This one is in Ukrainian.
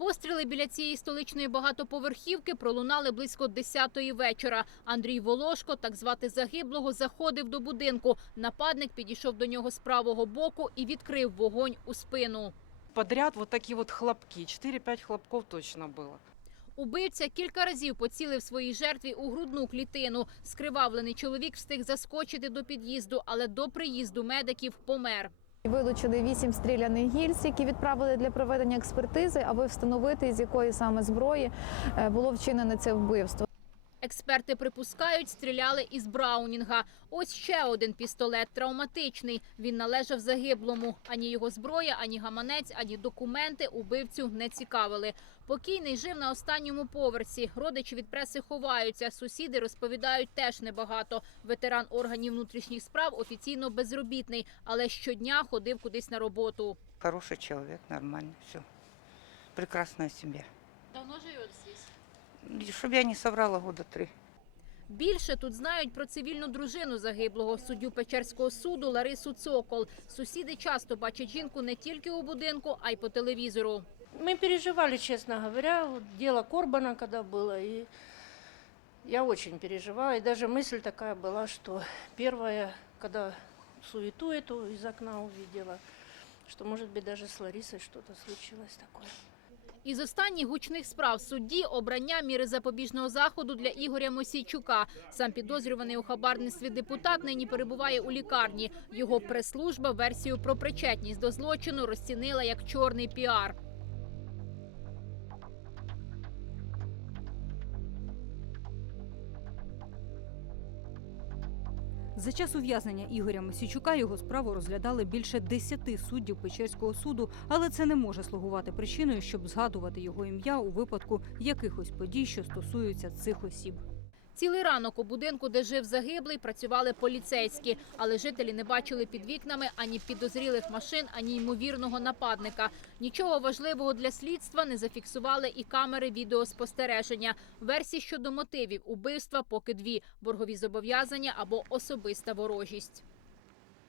Постріли біля цієї столичної багатоповерхівки пролунали близько 10-ї вечора. Андрій Волошко, так звати загиблого, заходив до будинку. Нападник підійшов до нього з правого боку і відкрив вогонь у спину. Подряд вот такие вот хлопки. 4-5 хлопков точно было. Убивця кілька разів поцілив своїй жертві у грудну клітину. Скривавлений чоловік встиг заскочити до під'їзду, але до приїзду медиків помер. Вилучили вісім стріляних гільз, які відправили для проведення експертизи, аби встановити, з якої саме зброї е, було вчинене це вбивство. Експерти припускають, стріляли із Браунінга. Ось ще один пістолет травматичний. Він належав загиблому. Ані його зброя, ані гаманець, ані документи убивцю не цікавили. Покійний жив на останньому поверсі. Родичі від преси ховаються. Сусіди розповідають теж небагато. Ветеран органів внутрішніх справ офіційно безробітний, але щодня ходив кудись на роботу. Хороший человек, нормально, все. Прекрасная семья. Давно живе здесь? Чтобы я не соврала, года три. Більше тут знають про цивільну дружину загиблого суддю Печерського суду Ларису Цокол. Сусіди часто бачать жінку не тільки у будинку, а й по телевізору. Мы переживали, честно говоря, вот дело Корбана, когда было, и я очень переживаю. И даже мысль такая была, что первое, когда суету эту из окна увидела, что, может быть, даже с Ларисой что-то случилось такое. Із останніх гучних справ судді обрання міри запобіжного заходу для Ігоря Мосійчука. Сам підозрюваний у хабарництві депутат нині перебуває у лікарні. Його прес-служба версію про причетність до злочину розцінила як чорний піар. За час ув'язнення Ігоря Мосійчука його справу розглядали більше десяти суддів Печерського суду, але це не може слугувати причиною, щоб згадувати його ім'я у випадку якихось подій, що стосуються цих осіб. Цілий ранок у будинку, де жив загиблий, працювали поліцейські, але жителі не бачили під вікнами ані підозрілих машин, ані ймовірного нападника. Нічого важливого для слідства не зафіксували і камери відеоспостереження. Версій щодо мотивів убивства поки дві боргові зобов'язання або особиста ворожість.